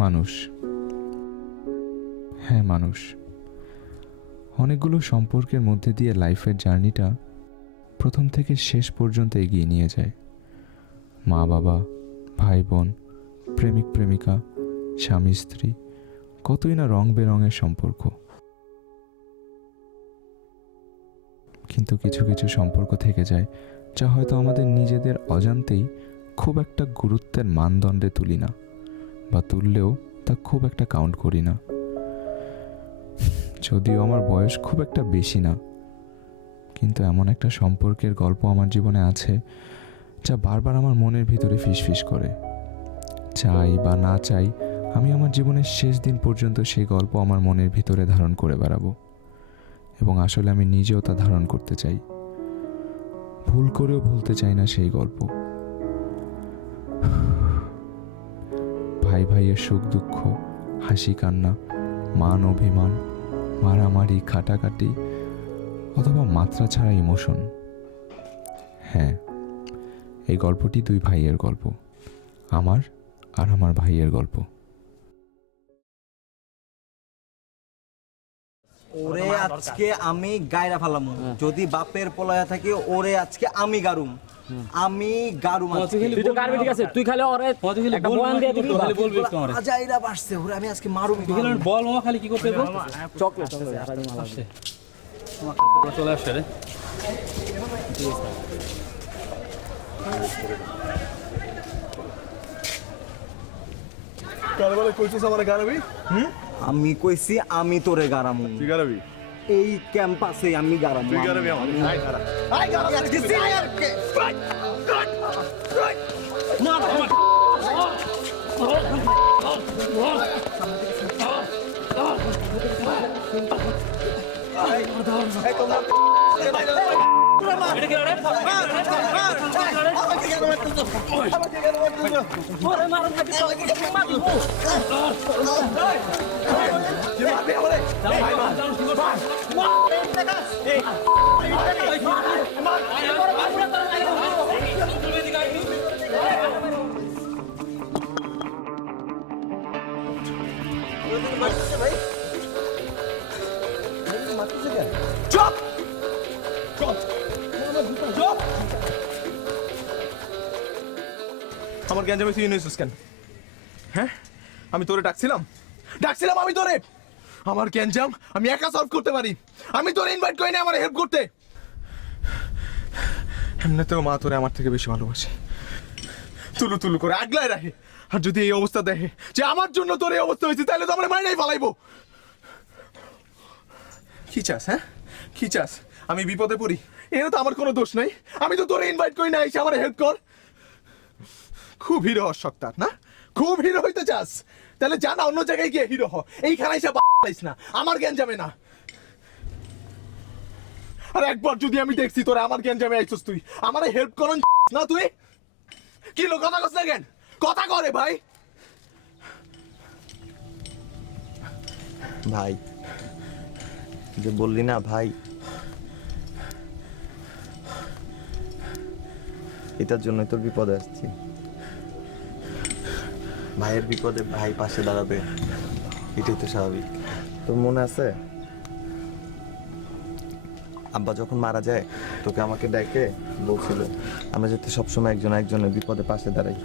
মানুষ, হ্যাঁ মানুষ, অনেকগুলো সম্পর্কের মধ্যে দিয়ে লাইফের জার্নিটা প্রথম থেকে শেষ পর্যন্ত এগিয়ে নিয়ে যায়। মা বাবা, ভাই বোন, প্রেমিক প্রেমিকা, স্বামী স্ত্রী, কতই না রং বেরঙের সম্পর্ক। কিন্তু কিছু কিছু সম্পর্ক থেকে যায় যা হয়তো আমাদের নিজেদের অজান্তেই খুব একটা গুরুত্বের মানদণ্ডে তুলি না, বা তুললেও তা খুব একটা কাউন্ট করি না। যদিও আমার বয়স খুব একটা বেশি না, কিন্তু এমন একটা সম্পর্কের গল্প আমার জীবনে আছে যা বারবার আমার মনের ভিতরে ফিসফিস করে। চাই বা না চাই, আমি আমার জীবনের শেষ দিন পর্যন্ত সেই গল্প আমার মনের ভিতরে ধারণ করে বেড়াবো, এবং আসলে আমি নিজেও তা ধারণ করতে চাই। ভুল করেও ভুলতে চাই না সেই গল্প। ভাই ভাইয়ের সুখ দুঃখ, হাসি কান্না, মান অভিমান, মারামারি, কাটাকাটি, অথবা মাত্রা ছাড়া ইমোশন। হ্যাঁ, এই গল্পটি দুই ভাইয়ের গল্প, আমার আর আমার ভাইয়ের গল্প। ওরে আজকে আমি গায়রা ফালাম, যদি বাপের পলায়া থাকে ওরে আজকে আমি গারুম, আমি গারুম আজকে। তুই তো গারবি, ঠিক আছে, তুই খালি ওরে একটা বয়ান দিয়ে দিবি, খালি বলবি একটু আমারে। আজাইরা বাসছে ওরে আমি আজকে মারুম। তুই খালি বল মামা, খালি কি করতে হবে? চকলেট আরাদি মালা আসছে চলে আসছে রে। কার বলে কইছিস আমার গারাবি? আমি কইছি আমি তোরে গারামু, তুই গারাবি? এই ক্যাম্পাসে আমি গারামু। তুই গারাবি আমার? আয় গারা। আই গারাম আজকে সিনিয়র কে না এই তোমরা এটা কি রে? ওরে মারুন নাকি মারবো। চুপ! চুপ! চুপ! আমার গ্যাঞ্জামে তুই নিয়েছিস কেন? হ্যাঁ, আমি তোরে ডাকছিলাম আমি তোরে। আমার গ্যাঞ্জাম আমি একা সলভ করতে পারি, আমি তোরে ইনভাইট করি না আমার হেল্প করতে। এমনিতেও মা তোরে আমার থেকে বেশি ভালোবাসে, তুলু তুলু করে আগলায় রাখে। আর যদি এই অবস্থা দেখে যে আমার জন্য তোর এই অবস্থা হয়েছে, তাহলে তো আমরা মাইনাই ফালাইবো। কি চাস? হ্যাঁ, কি চাস? আমি বিপদে পড়ি, এর তো আমার কোনো দোষ নাই। আমি তো তোরে ইনভাইট করি না, এসে আমার হেল্প কর। খুব হিরো হওয়ার শখ তার না? খুব হিরো হইতে চাস? তাহলে জানা অন্য জায়গায় গিয়ে হিরো হ, এইখানে এসে পাইস না, আমার জ্ঞান যাবে না। আর একবার যদি আমি দেখছি তোরা আমার জ্ঞান যাবে আইছস, তুই আমারে হেল্প করন না? তুই কি লোক কথা কস না কেন? কথা করে ভাই। ভাই যে বললি না ভাই, এটার জন্যই তোর বিপদে আসছি। ভাইয়ের বিপদে ভাই পাশে দাঁড়াবে, এটাই তো স্বাভাবিক। তোর মনে আছে আব্বা যখন মারা যায় তোকে আমাকে ডেকে বলছিল আমরা যাতে সবসময় একজন একজনের বিপদে পাশে দাঁড়াই,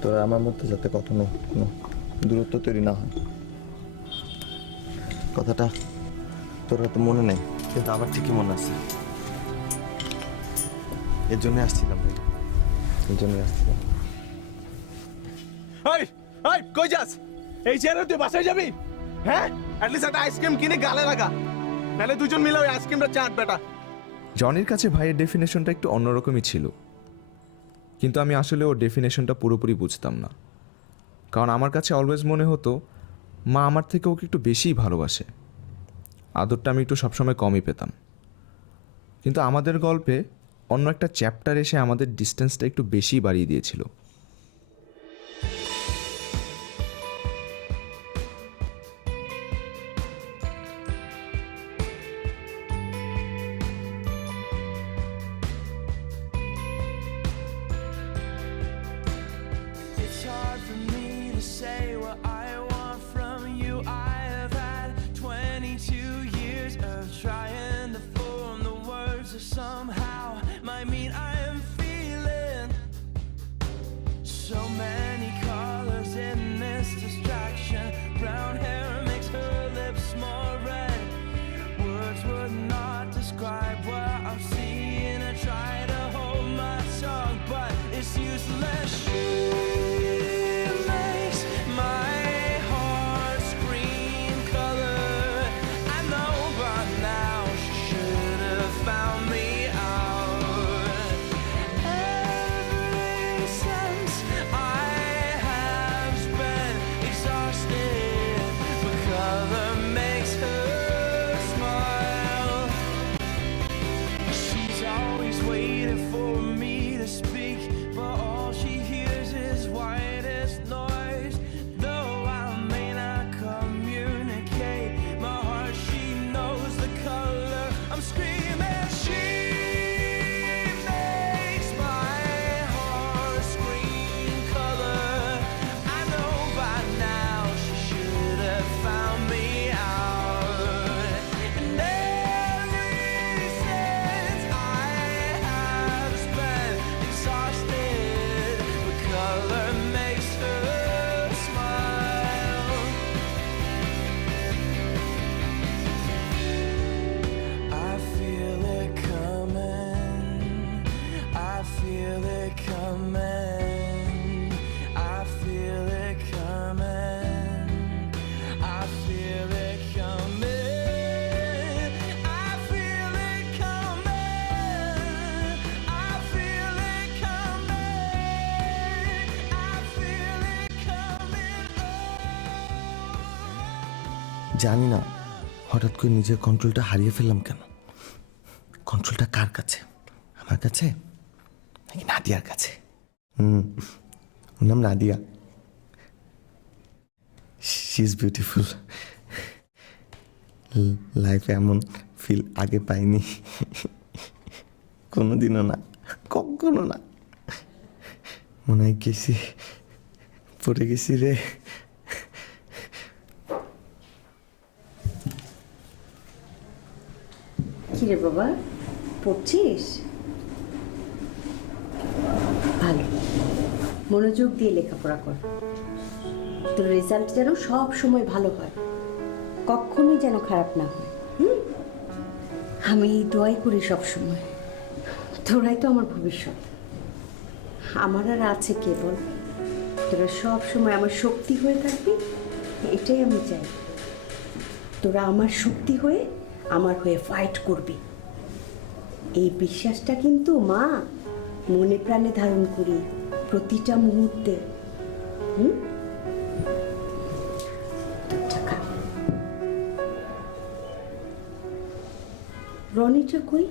তোরা আমার মধ্যে যাতে কখনো কোনো দূরত্ব তৈরি না হয়। কথাটা তোর হয়তো মনে নেই, কিন্তু আমার ঠিকই মনে আছে। এর জন্য আসছিলাম ভাই, এর জন্য আসছিলাম। এই এই কই যাস? এই চেয়ারে তুই বাসায় যাবি? হ্যাঁ, অ্যাটলিস্ট একটা আইসক্রিম কিনে গালে লাগা, নাহলে দুজন মিলে ওই আইসক্রিমটা চাট বেটা। জনির কাছে ভাইয়ের ডেফিনেশনটা একটু অন্যরকমই ছিল, কিন্তু আমি আসলে ওর ডেফিনেশনটা পুরোপুরি বুঝতাম না। কারণ আমার কাছে অলওয়েজ মনে হতো মা আমার থেকে ওকে একটু বেশিই ভালোবাসে, আদরটা আমি একটু সবসময় কমই পেতাম। কিন্তু আমাদের গল্পে অন্য একটা চ্যাপ্টার এসে আমাদের ডিস্টেন্সটা একটু বেশিই বাড়িয়ে দিয়েছিল। It's hard for me restless. She makes my heart scream color. I know by now she should have found me out. Ever since I have been exhausted, but color makes her smile. She's always waiting for me to speak, but all she hears is white as noise. Though I may not communicate my heart, she knows the color I'm screaming. She makes my heart scream color. I know by now she should have found me out. And ever since I have been exhausted, the color makes her smile. I feel it coming. I feel it coming. I feel it coming. I feel it coming. I feel it coming. I feel it coming. I feel it coming. জানি না হঠাৎ করে নিজের কন্ট্রোলটা হারিয়ে ফেললাম কেন। কন্ট্রোলটা কার কাছে? আমার কাছে নাকি নাদিয়ার কাছে? ওর নাম নাদিয়া। She is beautiful. লাইফে এমন ফিল আগে পাইনি, কোনোদিনও না, কখনো না। মনে হয় গেছি, পড়ে গেছি রে। কিরে বাবা, পড়ছিস? ভালো, মনোযোগ দিয়ে লেখাপড়া কর। তোর রেজাল্ট যেন সব সময় ভালো হয়, কখনোই যেন খারাপ না হয়। আমি এই দোয়াই করি সব সময়। তোরাই তো আমার ভবিষ্যৎ। আমার আর আছে কে বল? তোরা সব সময় আমার শক্তি হয়ে থাকবি, এটাই আমি চাই। তোরা আমার শক্তি হয়ে আমার হয়ে ফাইট করবি, এই বিশ্বাসটা কিন্তু মা মনে প্রাণে ধারণ করি প্রতিটা মুহূর্তে। দুধটা খা। রনিটা কই?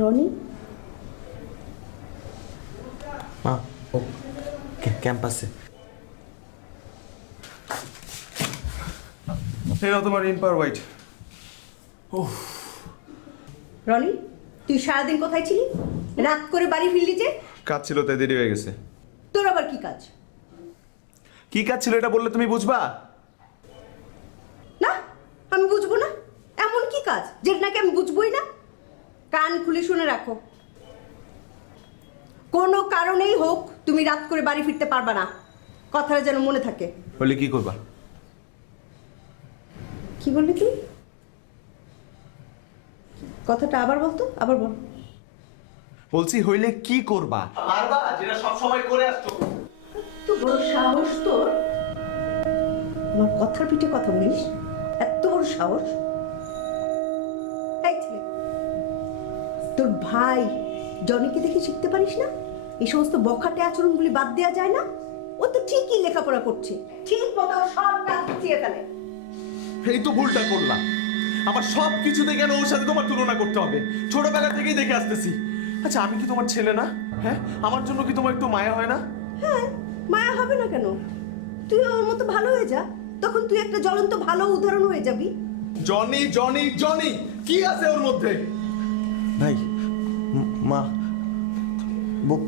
রনি মা, ও ক্যাম্পাসে। এরা তোমার ইনপাওয়ার হোয়াইট। রনি, তুই সারাদিন কোথায় ছিলি? রাত করে বাড়ি ফিরলি যে? কাজ ছিল তাই দেরি হয়ে গেছে। তোর আবার কি কাজ? কি কাজ ছিল এটা বললে তুমি বুঝবা? না, আমি বুঝবো না। এমন কি কাজ যেটা নাকি আমি বুঝবোই না? কান খুলে শুনে রাখো, কোনো কারণেই হোক তুমি রাত করে বাড়ি ফিরতে পারবা না, কথাটা যেন মনে থাকে। বলে কি করবা? কি বলবি তুই? কথাটা আবার বলতো, আবার বল। বলছি হইলে কি করবা? পারবা যেটা সব সময় করে আসছো। এত বড় সাহস তোর, আমার কথার পিঠে কথা বলিস? এত বড় সাহস? এই ছেলে, তোর ভাই জনিকে দেখে শিখতে পারিস না? এই সমস্ত বখাটে আচরণগুলি বাদ দেওয়া যায় না? ও তো ঠিকই লেখাপড়া করছে, ঠিক মতো সব কাজ গুছিয়ে ফেলে। এই তো ভুলটা করলাম। আমার সব কিছুতে কেন ওর সাথে তোমার তুলনা করতে হবে? ছোটবেলা থেকেই দেখে আসতেছি। আচ্ছা, আমি কি তোমার ছেলে না? হ্যাঁ, আমার জন্য কি তোমার একটু মায়া হয় না? হ্যাঁ, মায়া হবে না কেন? তুই ওর মতো ভালো হয়ে যা, তখন তুই একটা জ্বলন্ত ভালো উদাহরণ হয়ে যাবি। জনি জনি জনি, কি আছে ওর মধ্যে? ভাই, মা,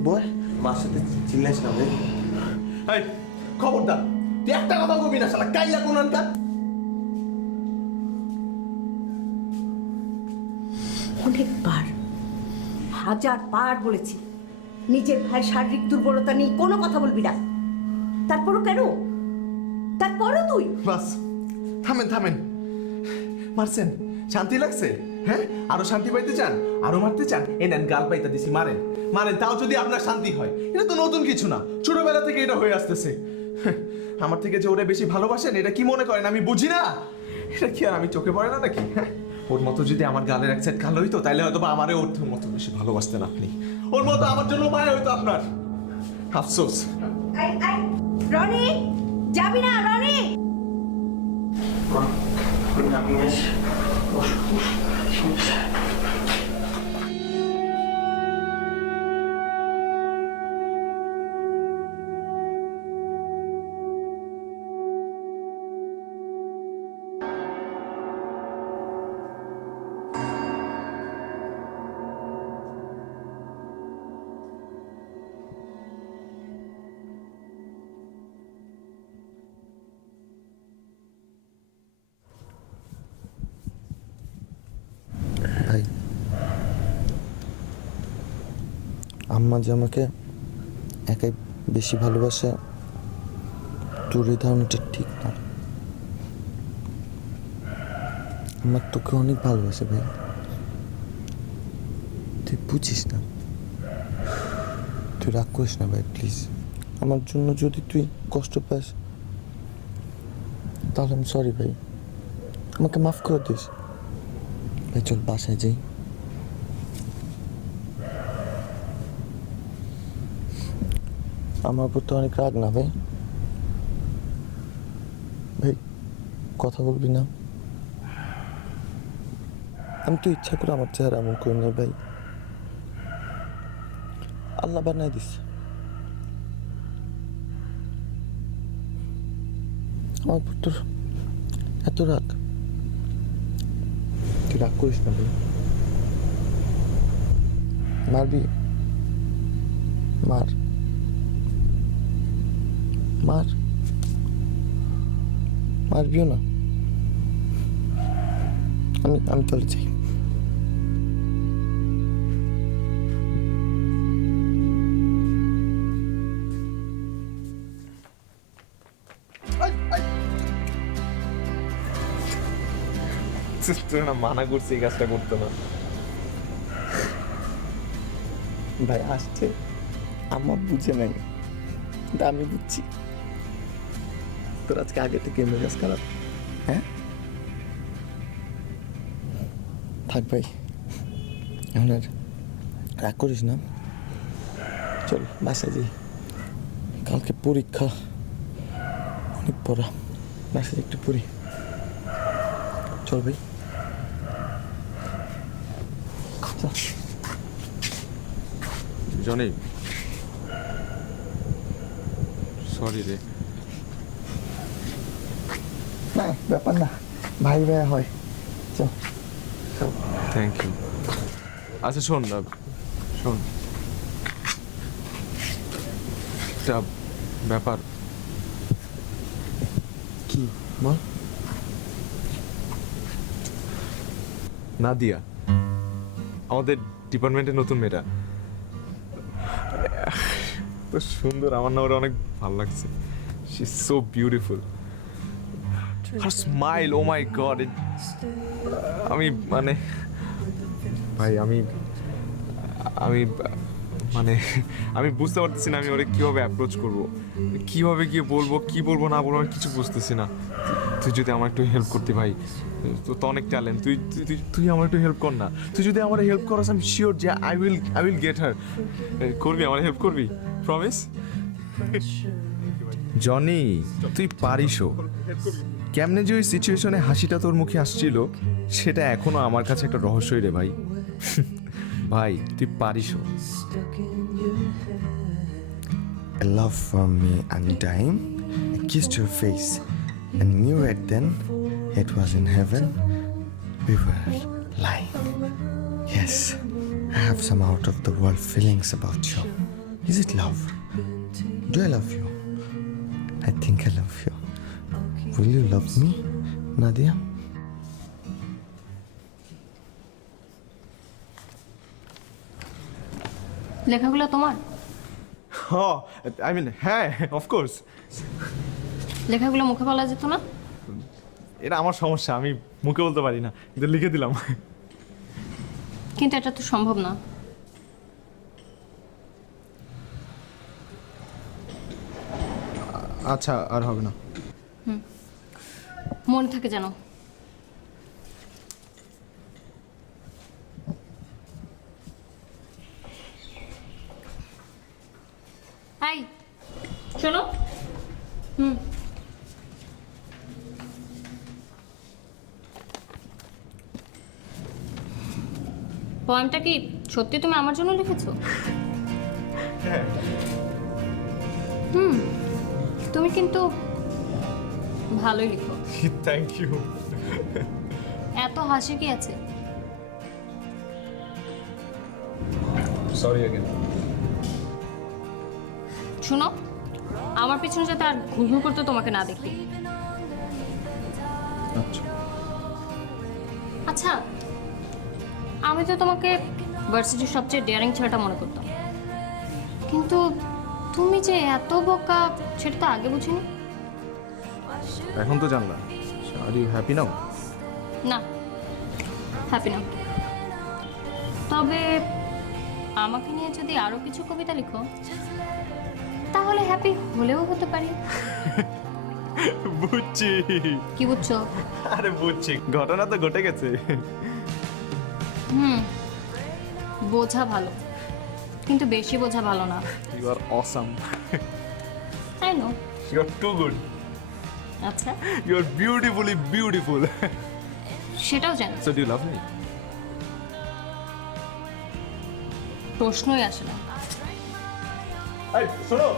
বয় মার সাথে চিল্লাইস না ভাই। এই খবরদার, তুই একটা কথা কবি না শালা কাইলা কোনানটা। অনেকবার, 1000 বার বলেছি নিজের ভাইয়ের শারীরিক দুর্বলতা নিয়ে কোনো কথা বলবি না। তারপরও কেন? তারপরও তুই? বাস, থামেন থামেন। মারছেন? শান্তি লাগছে? হ্যাঁ, আরো শান্তি পাইতে চান, আরো মারতে চান, এ নেন গাল পাইতে দিছি, মারেন মারেন, তাও যদি আপনার শান্তি হয়। এটা তো নতুন কিছু না, ছোটবেলা থেকে এটা হয়ে আসতেছে। হ্যাঁ, আমার থেকে যে ওরে বেশি ভালোবাসেন এটা কি মনে করেন আমি বুঝি না? এটা কি আর আমি চোখে পড়ে না নাকি? হ্যাঁ, ওর মতো যদি আমার গালের এক সাইড কালো হইতো তাহলে হয়তো বা আমারে ওর মতো বেশি ভালোবাসতেন আপনি, ওর মতো আমার জন্য মায়া হইতো আপনার। আফসোস। রনি, যাবি না রনি? ভাই, আম্মা যে আমাকে একাই বেশি ভালোবাসে তোর এই ধারণাটা ঠিক না। আমার তোকে অনেক ভালোবাসে ভাই, তুই বুঝিস না। তুই রাগ করিস না ভাই প্লিজ। আমার জন্য যদি তুই কষ্ট পাস তাহলে আমি সরি ভাই, আমাকে মাফ করে দিস ভাই। চল বাসায় যাই। আমার উপর তো অনেক রাগ না ভাই? ভাই কথা বলবি না? আমি তো ইচ্ছা করে আমার চেহারা এমন করি না ভাই, আল্লাহ বানাই দিস। আমার উপর তোর এত রাগ, তুই রাগ করিস না ভাই। মারবি? মার মার, মারবিও না? আমি তাহলে চাই। তুই না মানা করছি এই কাজটা করতে না। ভাই আসছে, আমার বুঝে নাই, কিন্তু আমি বুঝছি তোর আজকে আগে থেকে মেজাজ খারাপ। হ্যাঁ থাক ভাই, এখন আর রাগ করিস না। চল বাসায় যাই, কালকে পরীক্ষা, অনেক পড়া, বাসায় একটু পড়ি। চল ভাই। জনি, সরি রে। না ব্যাপার না, ভাই ভাই হয়। চল। Thank you. আচ্ছা শোন শোন, একটা ব্যাপার। কি বল? নাদিয়া, আমাদের ডিপার্টমেন্টের নতুন মেয়েটা, তো সুন্দর, আমার না ওরা অনেক ভালো লাগছে। She is so beautiful, her smile, oh my God. আমি মানে ভাই, আমি মানে আমি বুঝতে পারতেছি না আমি ওরে কীভাবে অ্যাপ্রোচ করবো, কীভাবে গিয়ে বলবো, কি বলবো না বলবো, আমি কিছু বুঝতেছি না। তুই যদি আমার একটু হেল্প করতে ভাই, তোর তো অনেক ট্যালেন্ট, তুই আমার একটু হেল্প কর না। তুই যদি আমার হেল্প করাস আমি শিওর যে আই উইল গেট হার। করবি, আমার হেল্প করবি, প্রমিস? জনি, তুই পারিসও। কেমনে যে ওই সিচুয়েশনে হাসিটা তোর মুখে আসছিল সেটা এখনো আমার কাছে একটা রহস্যই রে ভাই। ভাই তুই পারিসও। A love for me undying, I kissed your face and knew it then, it was in heaven, we were lying. Yes, I have some out of the world feelings about you. Is it love? Do I love you? I think I love you. Will you love me, Nadia? লেখাগুলো তোমার? I mean হ্যাঁ, of course. লেখাগুলো মুখে বলা যেত না? এটা আমার সমস্যা, আমি মুখে বলতে পারি না, কিন্তু লিখে দিলাম। কিন্তু এটা তো সম্ভব না। আচ্ছা আর হবে না। মনে থাকে যেন। এই শোনো। পোয়েমটা কি সত্যি তুমি আমার জন্য লিখেছো? তুমি কিন্তু ভালোই লিখো। Thank you. এত হাসি কি আছে? Sorry again. শুনো, আমার পিছনে যাতে আর ঘুরঘুর করতে তোমাকে না দেখি। আচ্ছা আচ্ছা, আমি তো তোমাকে ভার্সিটির সবচেয়ে ডেয়ারিং ছেলেটা মনে করতাম, কিন্তু তুমি যে এত বোকা সেটা তো আগে বুঝিনি। এখন তো জানলাম। Are you happy now? না, হ্যাপি না। তবে আমাকে নিয়ে যদি আরো কিছু কবিতা লিখো তাহলে হ্যাপি হলেও হতে পারি। বুঝছি। কি বুঝছো? আরে বুঝছি, ঘটনা তো ঘটে গেছে। বোঝা ভালো, কিন্তু বেশি বোঝা ভালো না। You are awesome. I know. You are too good. আচ্ছা, ইউ আর বিউটিফুলি বিউটিফুল। সেটাও জানি। So do you love me? প্রশ্নই আসে না। এই শোনো।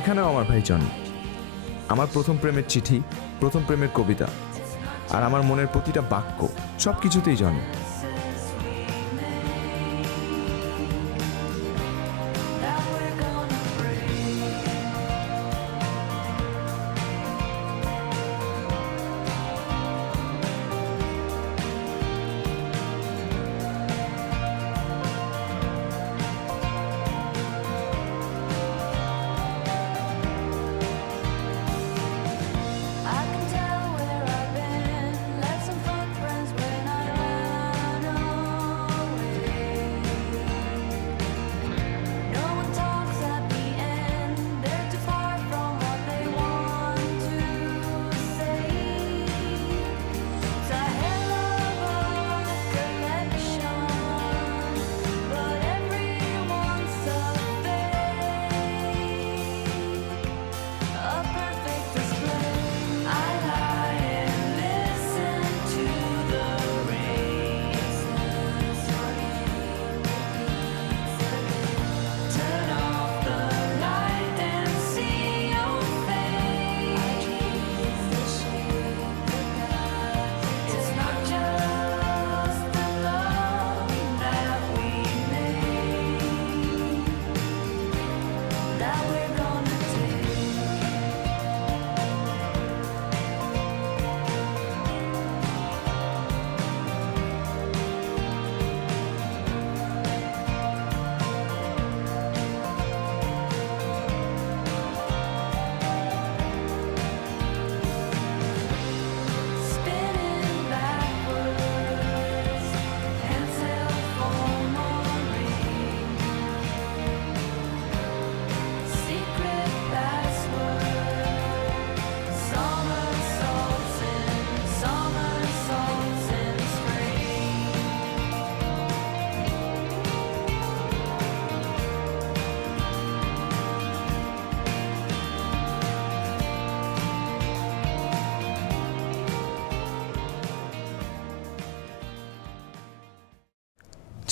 এখানেও আমার ভাই জনি, আমার প্রথম প্রেমের চিঠি, প্রথম প্রেমের কবিতা, আর আমার মনের প্রতিটা বাক্য, সব কিছুতেই জনি।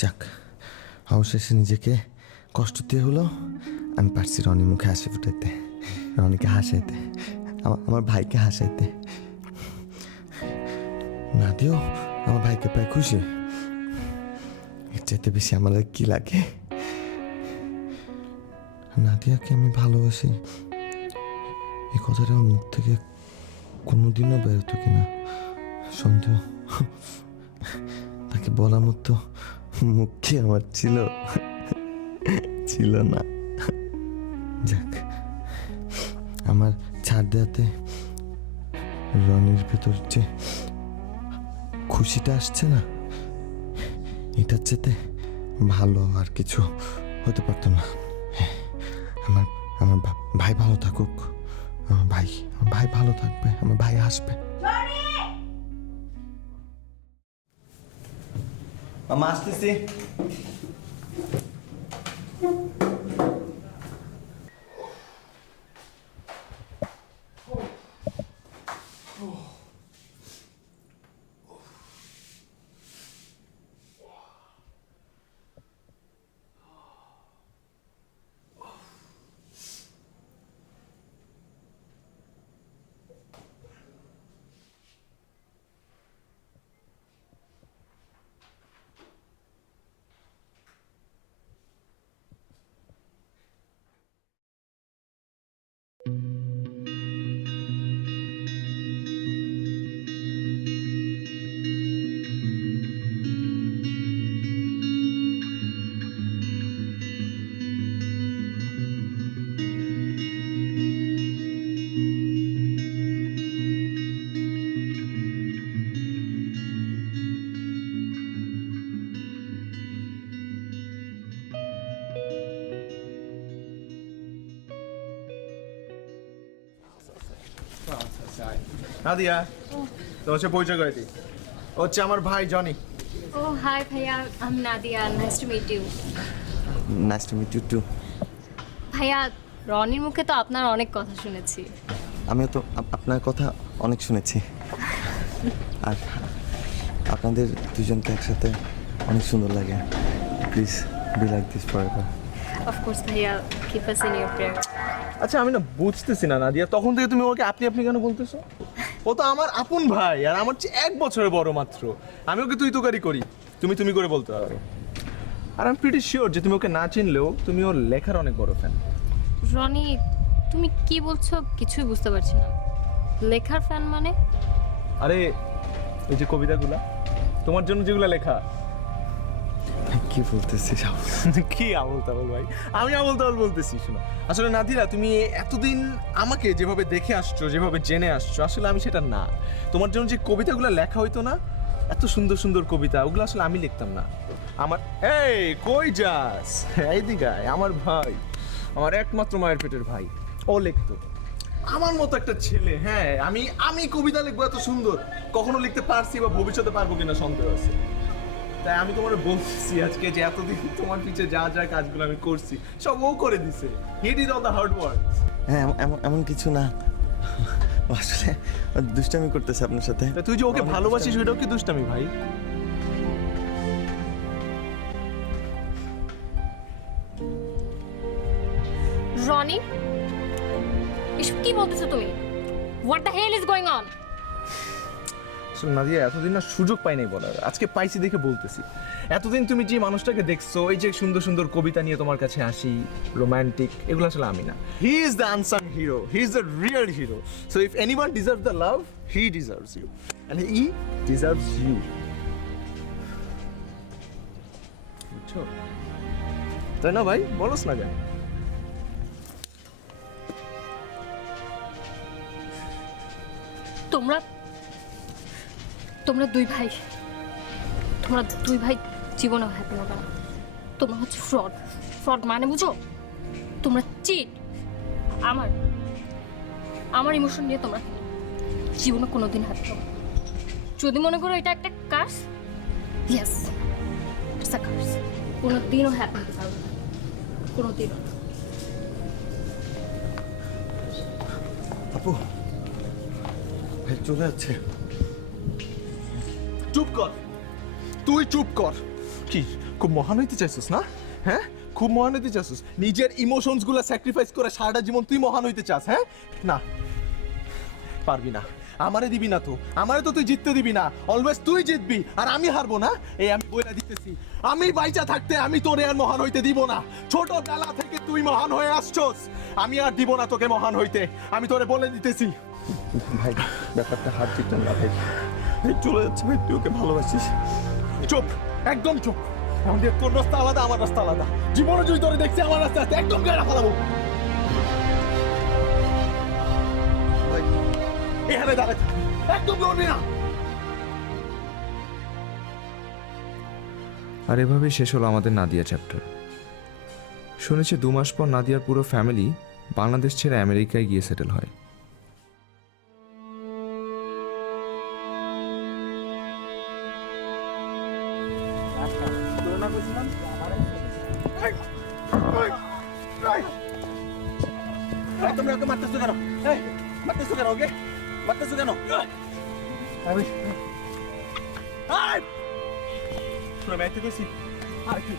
যাক, অবশেষে নিজেকে কষ্ট দিয়ে হলো আমি পারছি রনির মুখে হাসি ফুটাইতে, রনিকে হাসাইতে, আমার ভাইকে হাসাইতে। নাদিও আমার ভাইকে প্রায় খুশি। এর চাইতে বেশি আমার আর কি লাগে? নাদিয়াকে আমি ভালোবাসি, এই কথাটা আমার মুখ থেকে কোনোদিনও বেরোতো কিনা সন্দেহ। তাকে বলার মতো মুখ কি আমার ছিল? ছিল না। যাক, আমার ছাড় দেওয়াতে রনির ভেতর যে খুশিটা আসছে না, এটার চেতে ভালো আর কিছু হতে পারতো না। আমার আমার ভাই ভালো থাকুক, আমার ভাই ভালো থাকবে, আমার ভাই আসবে। মামা আসতেছি। নাদিয়া, তোমার সাথে পরিচয় করে দিই। ও হচ্ছে আমার ভাই জনি। ও হাই ভাইয়া, I am Nadia, nice to meet you. Nice to meet you too. ভাইয়া, রনির মুখে তো আপনার অনেক কথা শুনেছি। আমিও তো আপনার কথা অনেক শুনেছি, আর আপনাদের দুজনকে একসাথে অনেক সুন্দর লাগে। Please be like this forever. Of course ভাইয়া, keep us in your prayer. আচ্ছা, আমি না বুঝতেছি না নাদিয়া, তখন থেকে তুমি ওকে আপনি আপনি কেন বলতেছো? ও তো আমার আপন ভাই, আর আমার চেয়ে 1 বছরের বড় মাত্র। আমি ওকে তুই তোকারি করি, তুমি তুমি করে বলতে পারো। আর আমি প্রিটি শিওর যে তুমি ওকে না চিনলেও তুমি ওর লেখার অনেক বড় ফ্যান। রনি, তুমি কি বলছো কিছুই বুঝতে পারছি না। লেখার ফ্যান মানে? আরে এই যে কবিতাগুলা তোমার জন্য যেগুলো লেখা। কি বলতেছিস? কি আবল তাবল ভাই, আমি আবল তাবল বলতেছি? শোনো, আসলে নাদিরা, তুমি এতদিন আমাকে যেভাবে দেখে আসছো, যেভাবে জেনে আসছো, আসলে আমি সেটা না। তোমার জন্য যে কবিতাগুলো লেখা হইতো না, এত সুন্দর সুন্দর কবিতা, ওগুলো আসলে আমি লিখতাম না। আমার এই কই যাস, এইদিকে আয়, আমার ভাই, আমার একমাত্র মায়ের পেটের ভাই, ও লিখতো। আমার মতো একটা ছেলে, হ্যাঁ, আমি কবিতা লিখবো এত সুন্দর, কখনো লিখতে পারছি বা ভবিষ্যতে পারবো কিনা সন্দেহ আছে। তাই আমি তোমার বলছি আজকে যে এতদিন তোমার পিছে যা যা কাজগুলো আমি করছি সব ও করে দিছে। He did all the hard work. হ্যাঁ, এমন কিছু না, আসলে দুষ্টামি করতেছে আপনার সাথে। তুই যে ওকে ভালোবাসিস ওইটাও কি দুষ্টামি ভাই? রনি, এসব কি বলতেছো তুমি? What the hell is going on? Nadia, এতদিন না সুযোগ পাই নাই বলার, আজকে পাইছি দেখে বলতেছি। এতদিন তুমি যে মানুষটাকে দেখছো, এই যে সুন্দর সুন্দর কবিতা নিয়ে তোমার কাছে আসি, রোমান্টিক, এগুলো আসলে আমি না। He is the unsung hero, he is the real hero. So if anyone deserve the love, he deserves you and he deserves you. বুঝছো? তাই না ভাই, বলোস না কেন? তোমরা দুই ভাই জীবনে হ্যাপি হবে না। তোমরা হচ্ছে ফ্রড মানে বুঝো? তোমরা চিট। আমার ইমোশন নিয়ে তোমরা জীবনে কোনোদিন হ্যাপি হবে না। যদি মনে করো এটা একটা curse, yes, it's a curse. কোনোদিনও হ্যাপি হতে পারবে না, কোনোদিনও। আপু, ভাই চলে যাচ্ছে। চুপ কর, তুই চুপ কর। কি খুব মহান হইতে চাইছিস না? হ্যাঁ, খুব মহান হইতে চাইছিস? নিজের ইমোশনস গুলো স্যাক্রিফাইস করে সারাটা জীবন তুই মহান হইতে চাস? হ্যাঁ না, পারবি না, আমারে দিবি না তো, আমারে তো তুই জিততে দিবি না, অলওয়েজ তুই জিতবি আর আমি হারবো না। এই আমি বইলা দিতেছি, আমি বাইচা থাকতে আমি তোরে আর মহান হইতে দিব না। ছোটবেলা থেকে তুই মহান হয়ে আসছস, আমি আর দিব না তোকে মহান হইতে, আমি তোরে বলে দিতেছি। ভাই ব্যাপারটা হার জিততাম না ভাই। ভাই চলে যাচ্ছে ভাই, তুই ওকে ভালোবাসিস। চুপ, একদম চুপ। আমাদের তোর রাস্তা আলাদা, আমার রাস্তা আলাদা। জীবনে যদি তোরে দেখছি আমার রাস্তা আছে, একদম গায়ে ফেলাবো। ভাই এখানে দাঁড়ায় থাকবি, একদম লড়বি না। আর এভাবেই শেষ হলো আমাদের নাদিয়া চ্যাপ্টার। শুনেছি 2 মাস পর নাদিয়ার পুরো ফ্যামিলি বাংলাদেশ ছেড়ে আমেরিকায় গিয়ে সেটেল হয়। তোমরা ওকে মারতেছো কেন? এই মারতেছো কেন ওকে? মারতেছো কেন? শুনে ম্যাচে গেছি আর কি?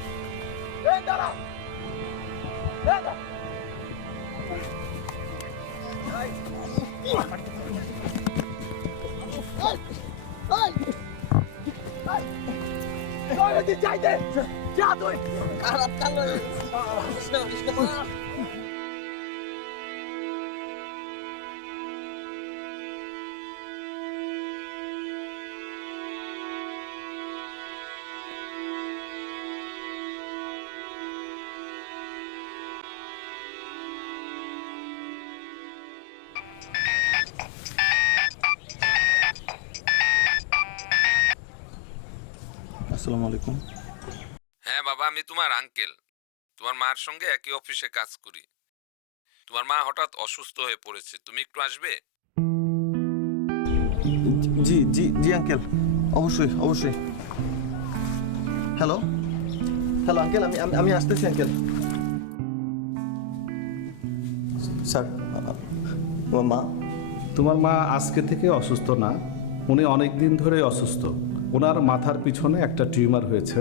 আসসালামু আলাইকুম। হ্যাঁ বাবা, আমি তোমার আঙ্কেল। তোমার মার সঙ্গে একই অফিসে কাজ করি। তোমার মা হঠাৎ অসুস্থ হয়ে পড়েছে, তুমি একটু আসবে? জি জি জি আঙ্কেল, অবশ্যই অবশ্যই। হ্যালো হ্যালো আঙ্কেল, আমি আমি আসতেছি আঙ্কেল। স্যার আমার মা। তোমার মা আজকে থেকে অসুস্থ না, উনি অনেক দিন ধরে অসুস্থ। ওনার মাথার পিছনে একটা টিউমার হয়েছে।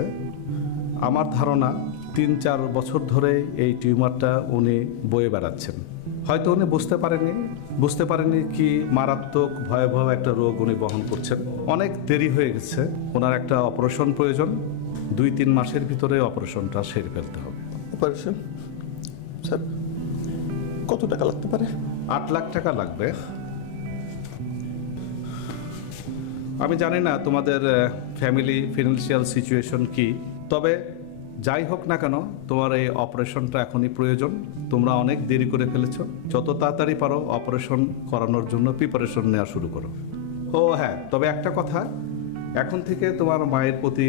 আমার ধারণা 3-4 বছর ধরে এই টিউমারটা উনি বয়ে বেড়াচ্ছেন। হয়তো উনি বুঝতে পারেনি কি মারাত্মক ভয়াবহ একটা রোগ উনি বহন করছেন। অনেক দেরি হয়ে গেছে, ওনার একটা অপারেশন প্রয়োজন। 2-3 মাসের ভিতরে অপারেশনটা সেরে ফেলতে হবে। অপারেশন? স্যার কত টাকা লাগতে পারে? 8 লাখ টাকা লাগবে। আমি জানি না তোমাদের ফ্যামিলি ফিনান্সিয়াল সিচুয়েশন কি, তবে যাই হোক না কেন তোমার এই অপারেশনটা এখনই প্রয়োজন। তোমরা অনেক দেরি করে ফেলেছো, যত তাড়াতাড়ি পারো অপারেশন করানোর জন্য প্রিপারেশন নেওয়া শুরু করো। ও হ্যাঁ, তবে একটা কথা, এখন থেকে তোমার মায়ের প্রতি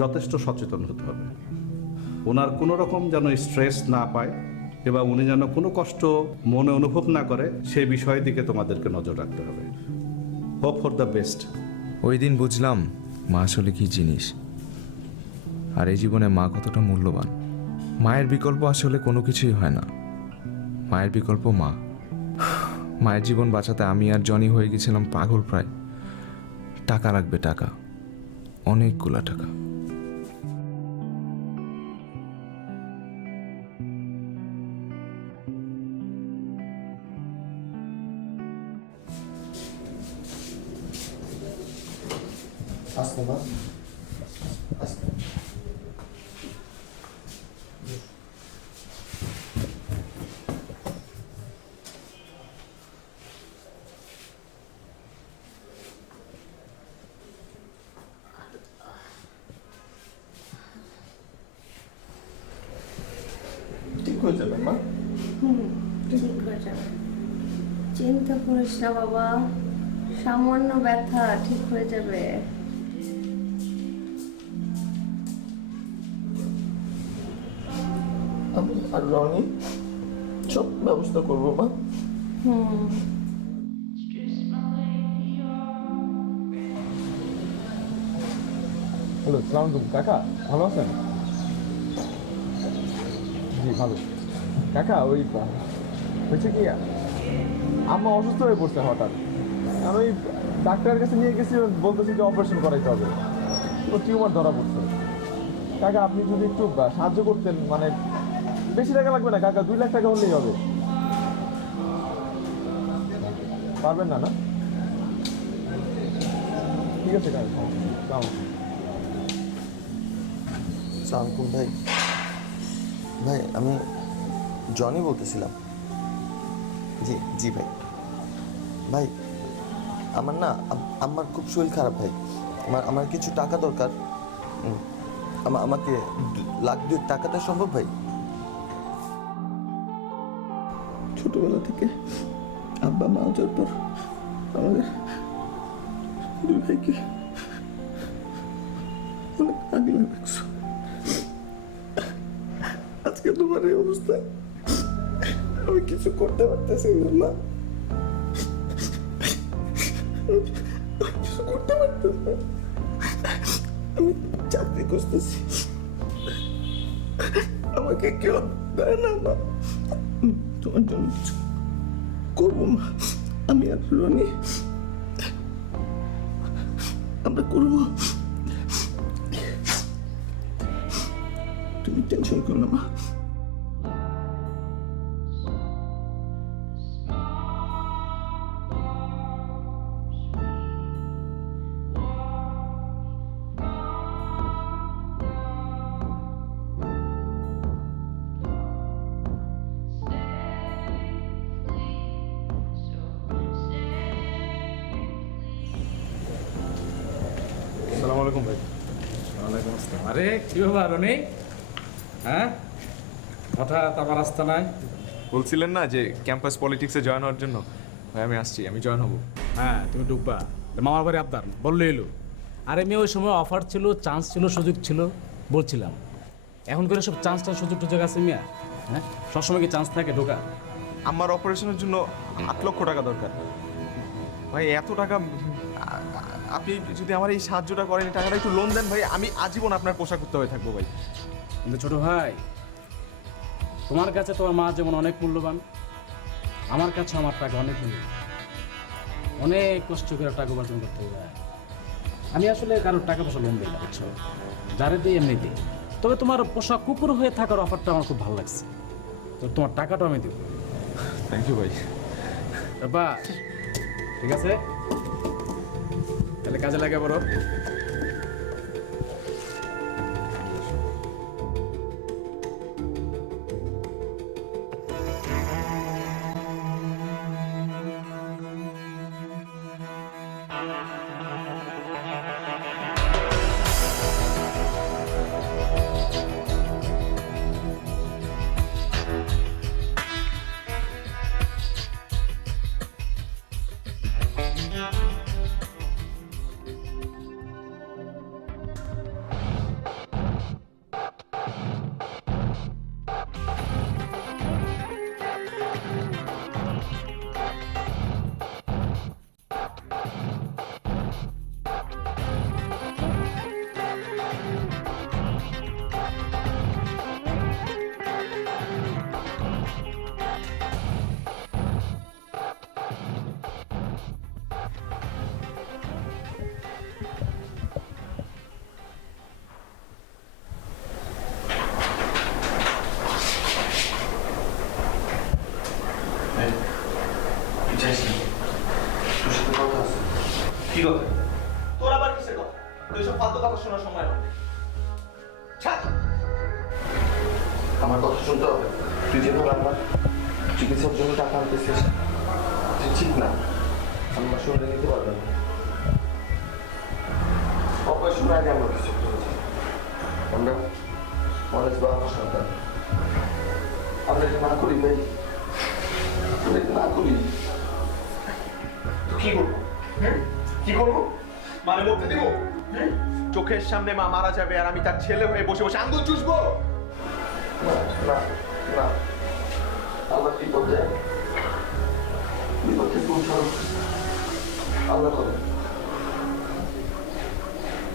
যথেষ্ট সচেতন হতে হবে। ওনার কোনো রকম যেন স্ট্রেস না পায় এবং উনি যেন কোনো কষ্ট মনে অনুভব না করে, সেই বিষয়ের দিকে তোমাদেরকে নজর রাখতে হবে। Hope for the best. ওই দিন বুঝলাম মা আসলে কি জিনিস, আর এই জীবনে মা কতটা মূল্যবান। মায়ের বিকল্প আসলে কোনো কিছুই হয় না, মায়ের বিকল্প মা। মায়ের জীবন বাঁচাতে আমি আর জনি হয়ে গেছিলাম পাগল প্রায়। টাকা লাগবে, টাকা, অনেকগুলা টাকা। আসতে মা, আসতে। ঠিক হয়ে যাবে মা। ঠিক হয়ে যাবে, চিন্তা করিস না বাবা, সামান্য ব্যথা, ঠিক হয়ে যাবে। আমি আর রনি সব ব্যবস্থা করবো মা। হ্যালো, সালাম আলাইকুম কাকা, ভালো আছেন? জি ভালো। কাকা ওই হয়েছে কি, আম্মা অসুস্থ হয়ে পড়ছে হঠাৎ। আমি ওই ডাক্তারের কাছে নিয়ে গেছি, বলতেছি যে অপারেশন করাইতে হবে, তো টিউমার ধরা পড়ছে। কাকা আপনি যদি একটু সাহায্য করতেন, মানে বেশি টাকা লাগবে না কাকা, 2 লাখ টাকা হলেই হবে। পারবেন না না? ঠিক আছে কাকা, সালামালাইকুম ভাই। ভাই আমি জনি বলতেছিলাম। জি জি ভাই। ভাই আমার না আমার খুব শরীর খারাপ ভাই। আমার কিছু টাকা দরকার। আমাকে লাখ 2 টাকা দেওয়া সম্ভব ভাই? ছোটবেলা থেকে আব্বা মা যাওয়ার পর আমাদের 2 ভাইকে অনেক আগলে রাখছো। আজকে তোমার এই অবস্থা, আমি কিছু করতে পারতেছি না। কিছু করতে পারতেছি না। আমি চাকরি করতেছি, আমাকে কেউ দেয় না মা। তোমার জন্য কিছু করবো মা, আমি আর রনি আমরা করবো। তুমি টেনশন করো না মা। আসসালামু আলাইকুম ভাই। ওয়ালাইকুম আসসালাম। আরে কি ব্যাপার রনি? হ্যাঁ, হঠাৎ আমার রাস্তা নাই? বলছিলেন না যে ক্যাম্পাস পলিটিক্সে জয়েন হওয়ার জন্য? ভাই আমি আসছি, আমি জয়েন হব। হ্যাঁ, তুমি ডুববা মামার বাড়ি আবদার বললে এলো। আরে মেয়ে ওই সময় অফার ছিল, চান্স ছিল, সুযোগ ছিল, বলছিলাম। এখন করে সব চান্স সুযোগ টুযোগ আছে মিয়া? হ্যাঁ, সবসময় কি চান্স থাকে ঢোকা? আমার অপারেশনের জন্য 8 লক্ষ টাকা দরকার ভাই। এত টাকা আপনি যদি আমার এই সাহায্যটা করেন, এই টাকাটা একটু লোন দেন ভাই, আমি আজীবন আপনার পোশাক করতে হয়ে থাকবো ভাই। কিন্তু ছোট ভাই, তোমার কাছে তোমার মা যেমন অনেক মূল্যবান, আমার কাছে আমার টাকা অনেক মূল্যবান। অনেক কষ্ট করে টাকা উপার্জন করতে হবে। আমি আসলে কারোর টাকা পয়সা লোন দিই না, বুঝছো? যারে দিই এমনি দিই। তবে তোমার পোশাক কুকুর হয়ে থাকার অফারটা আমার খুব ভালো লাগছে, তো তোমার টাকাটাও আমি দেবো। থ্যাংক ইউ ভাই। বাবা ঠিক আছে, তাহলে কাজে লাগে বড়। কি কথা? তোর আবার কিসের কথা? তুই সব ফালতু কথা শোনার সময় না। ছাড়। আমার কথা শুনতে হবে। তুই যেভাবে আমার চিকিৎসার জন্য টাকা আনতেছিস ঠিক না। আমরা শুনলে নিতে পারবেন না। অপারেশনের আগে আমরা কিছু করেছি। আমরা অনেক বড় সন্তান, আমরা এটা না করি ভাই, আমরা এটা না করি। কি করবো? কি করবো? মানে মরতে দিব? চোখের সামনে মা মারা যাবে আর আমি তার ছেলে হয়ে বসে বসে আঙ্গুল চুষবো? না না না, আল্লাহ বিপদে পৌঁছানো আল্লাহ করে।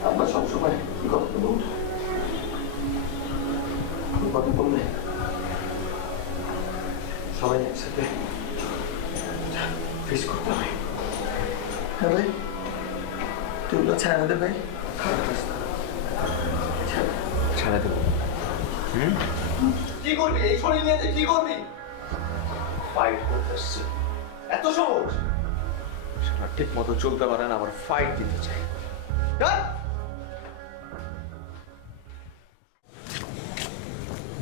আমরা সবসময় কথা বলবো, কথা বললে সবাই একসাথে ফেস করতে হয়। হ্যাঁ ভাই, তুই ওগুলো ছাড়া দে ভাই, ছাড়া দেবো। কি করবি এই শরীর নিয়ে? কি করবি? ফাইট করতে আসছি। এত সহজ? না ঠিক মতো চলতে পারে না, আবার ফাইট দিতে চায়।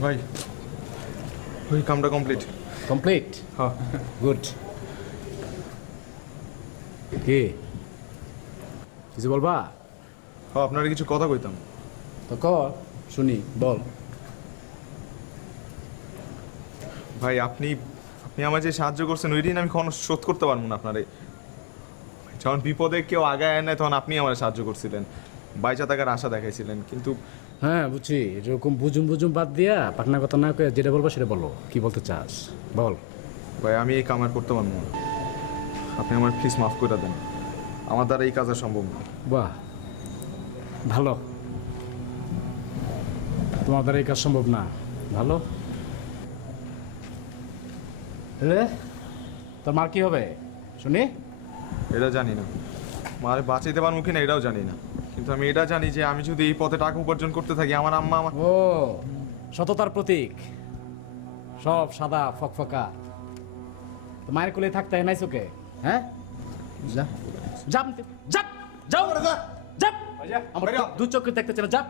ভাই ওই কামটা কমপ্লিট। কমপ্লিট? হ্যাঁ। গুড। কি কিছু বলবা? হ্যাঁ, আপনার কিছু কথা কইতাম। তো কর শুনি, বল। ভাই আপনি আমার যে সাহায্য করছেন ওই দিন আমি কখনো শোধ করতে পারবো না আপনারে। যখন বিপদে কেউ আগায় নেয় তখন আপনি আমার সাহায্য করছিলেন, বাইচা থাকার আশা দেখাইছিলেন, কিন্তু হ্যাঁ বুঝছি, এরকম বুঝুম বুঝুম বাদ দিয়া পাকনা কথা না কয়ে যেটা বলবো সেটা বলো। কি বলতে চাস বল। ভাই আমি এই কাম আর করতে পারবো না, আপনি আমার প্লিজ মাফ করে দেন, আমার দ্বারা এই কাজ আর সম্ভব না। বাহ ভালো, তোমার দ্বারা এই কাজ সম্ভব না, ভালো। রে তোর মার কি হবে শুনি? এটা জানি না, মারে বাঁচাইতে পারবো কিনা এটাও জানি না, কিন্তু আমি এটা জানি যে আমি যদি এই পথে টাকা উপার্জন করতে থাকি আমার আম্মা আমার ও সততার প্রতীক, সব সাদা ফকফকা। তো মায়ের কোলে থাকতে হয় নাই চোখে? হ্যাঁ যা যাপ যাপ যাও যাপ, আমার দু চোখে দেখতে চাই না, যাপ।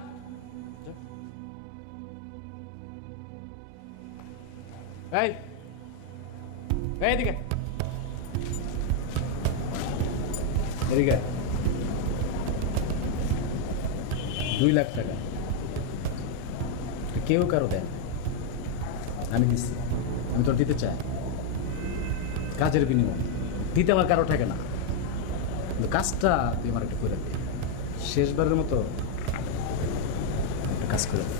এই এদিকে এদিকে 2 লাখ টাকা কেউ কারো দেন, আমি দিচ্ছি, আমি তোর দিতে চাই কাজের বিনিময়। দিতে আমার কারো থাকে না, কিন্তু কাজটা তুই আমার একটু করে দে, শেষবারের মতো একটা কাজ করে দে।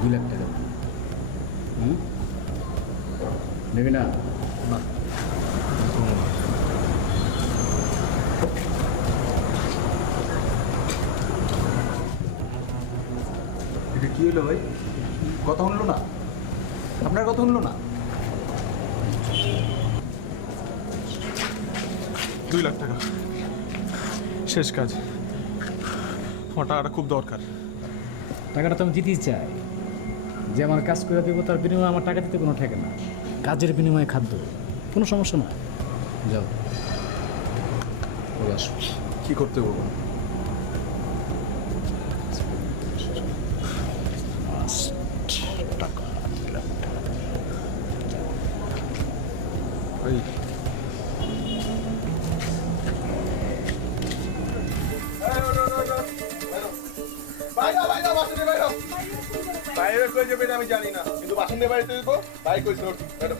2 লাখ টাকা নেবি না? এটা কি হলো ভাই? কথা শুনলো না? আপনার কথা শুনলো না? 2 লাখ টাকা শেষ কাজ, আমার টাকাটা খুব দরকার। টাকাটা তো আমি দিতেই চাই, যে আমার কাজ করে দেবো তার বিনিময়ে আমার টাকা দিতে কোনো ঠেকে না, কাজের বিনিময়ে খাদ্য, কোনো সমস্যা না। যাও চলে আসো। কি করতে বলবো? ভাই বাইরে কই যাবে আমি জানি না, কিন্তু বাসন দিয়ে বাড়িতে দিব, ভাই কইছিল ম্যাডাম।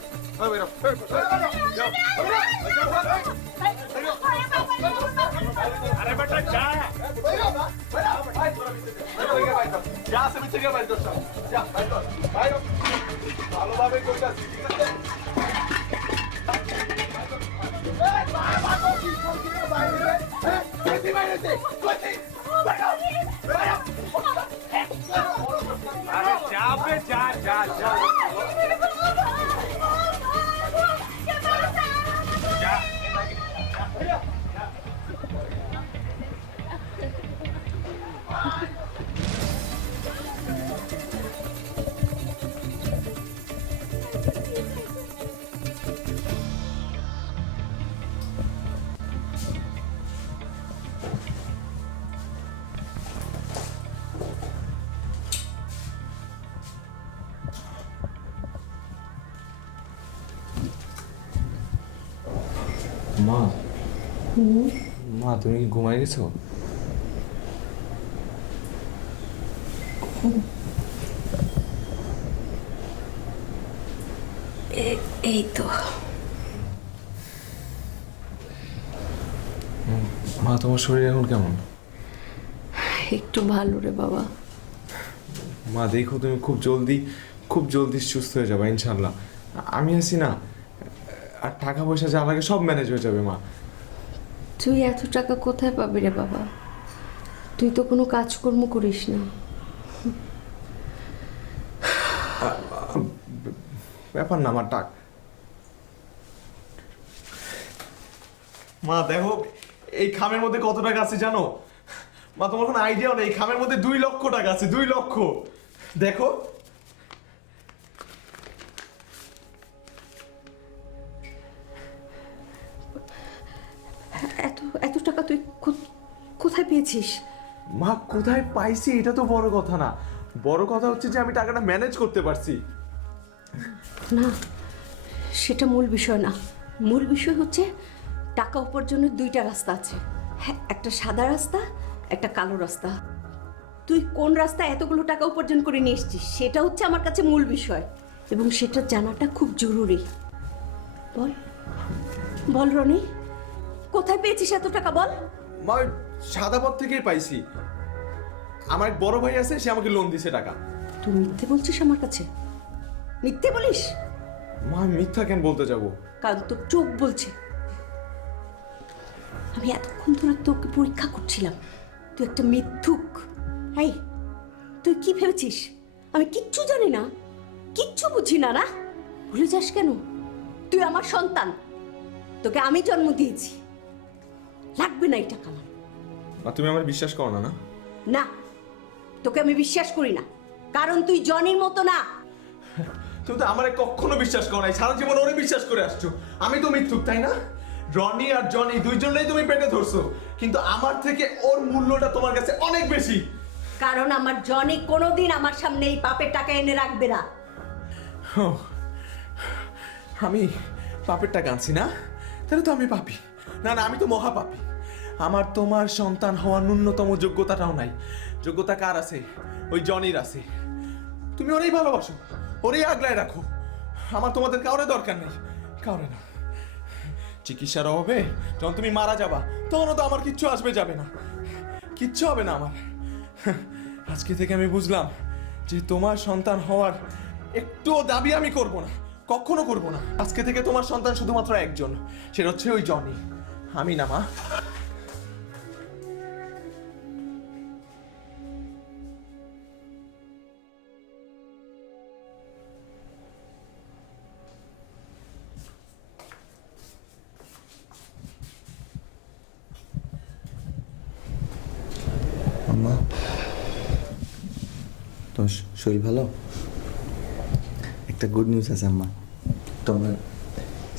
আরে বেটা যা, যা সে থেকে বাইরে কর, যা বাইরে কর, বাইরে ভালোভাবে কইতাছি, ঠিক আছে? আরে যাবে যা যা যা মা, মা তুমি কি ঘুমাই গেছো? এই তো। মা তোমার শরীর এখন কেমন? একটু ভালো রে বাবা। মা দেখো তুমি খুব জলদি সুস্থ হয়ে যাবে ইনশাল্লাহ। আমি আছি না, আর টাকা পয়সা যা লাগে সব ম্যানেজ হয়ে যাবে মা। তুই এত টাকা কোথায় পাবি রে বাবা? তুই তো কোনো কাজকর্ম করিস না। ব্যাপার না আমার মা দেখো এই খামের মধ্যে কত টাকা আছে জানো? মা তোমার কোনো আইডিয়াও নেই, এই খামের মধ্যে 2 লক্ষ টাকা আছে, 2 লক্ষ। দেখো এত এত টাকা তুই কোথায় পেয়েছিস? মা কোথায় পাইছি এটা তো বড় কথা না, বড় কথা হচ্ছে যে আমি টাকাটা ম্যানেজ করতে পারছি। না, সেটা মূল বিষয় না। মূল বিষয় হচ্ছে টাকা উপার্জনের দুইটা রাস্তা আছে। হ্যাঁ, একটা সাদা রাস্তা, একটা কালো রাস্তা। তুই কোন রাস্তা এতগুলো টাকা উপার্জন করে নিয়ে এসেছিস সেটা হচ্ছে আমার কাছে মূল বিষয়, এবং সেটা জানাটা খুব জরুরি। বল বল রনি, কোথায় পেয়েছিস এত টাকা বল? মা ওই সাদা পথ থেকেই পাইছি। আমার এক বড় ভাই আছে, সে আমাকে লোন দিছে টাকা। তুই মিথ্যে বলছিস আমার কাছে? মিথ্যে বলিস? মা আমি মিথ্যা কেন বলতে যাব? কারণ তোর চোখ বলছে। আমি এতক্ষণ ধরে তোকে পরীক্ষা করছিলাম, তুই একটা মিথ্যুক। এই, তুই কি ভেবেছিস আমি কিচ্ছু জানি না, কিচ্ছু বুঝি না? না ভুলে যাস কেন? তুই আমার সন্তান, তোকে আমি জন্ম দিয়েছি। লাগবে না এই টাকা আমার। মা তুমি আমার বিশ্বাস করো না? না, তোকে আমি বিশ্বাস করি না, কারণ তুই জনির মতো না। তুমি তো আমারে কখনো বিশ্বাস করো নাই, সারা জীবন ওরে বিশ্বাস করে আসছো। আমি তো মিথ্যুক, তাই না? রনি আর জনি দুইজনেই তুমি পেটে ধরছো, কিন্তু আমার থেকে ওর মূল্যটা তোমার কাছে অনেক বেশি। কারণ আমার জনি কোনোদিন আমার সামনে এই পাপের টাকা এনে রাখবে না। আমি পাপের টাকা আনছি না? তাহলে তো আমি পাপী। না না, আমি তো মহাপাপী। আমার তোমার সন্তান হওয়ার ন্যূনতম যোগ্যতাটাও নাই। যোগ্যতা কার আছে? ওই জনির আছে। তুমি ওরেই ভালোবাসো, ওরেই আগলায় রাখো। আমার তোমাদের কাউরে দরকার নেই, কাউরে না। চিকিৎসার অভাবে যখন তুমি মারা যাবা তখনও তো আমার কিচ্ছু আসবে যাবে না, কিচ্ছু হবে না আমার। আজকে থেকে আমি বুঝলাম যে তোমার সন্তান হওয়ার একটুও দাবি আমি করব না, কখনো করব না। আজকে থেকে তোমার সন্তান শুধুমাত্র একজন, সেটা হচ্ছে ওই জনি, আমি না। মা আম্মা, তোমার শরীর ভালো? একটা গুড নিউজ আছে আম্মা, তোমার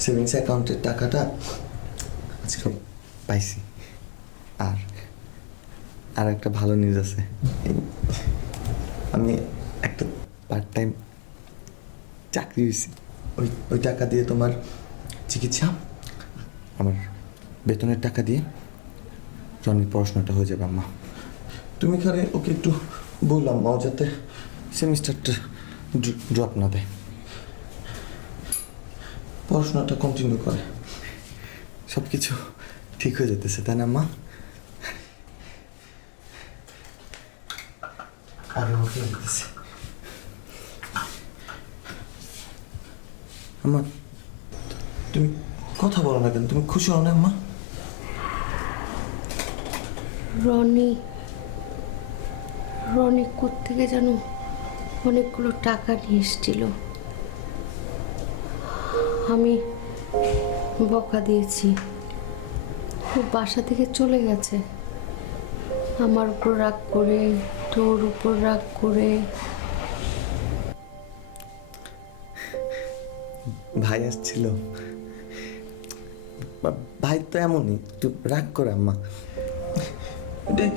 সেভিংস অ্যাকাউন্টের টাকাটা আজকে পাইছি। আর একটা ভালো নিউজ আছে, আমি একটা পার্ট টাইম চাকরি হয়েছি। ওই টাকা দিয়ে তোমার চিকিৎসা, আমার বেতনের টাকা দিয়ে জনির পড়াশোনাটা হয়ে যাবে আম্মা। তুমি খালি ওকে একটু বললাম মা, যাতে সেমিস্টারটা ড্রপ না দেয়, পড়াশোনাটা কন্টিনিউ করে। সব কিছু ঠিক হয়ে যেতেছে, তাই না মা? আগে ওকে যেতেছে আম্মা। তুমি কথা বলো না কেন? তুমি খুশি হও না আম্মা? রনি কোত্থেকে যেন অনেকগুলো টাকা নিয়ে এসেছিল, আমি বকা দিয়েছি। ও বাসা থেকে চলে গেছে আমার উপর রাগ করে, তোর উপর রাগ করে। ভাই আসছিল, ভাই তো এমনই, একটু রাগ করে আম্মা।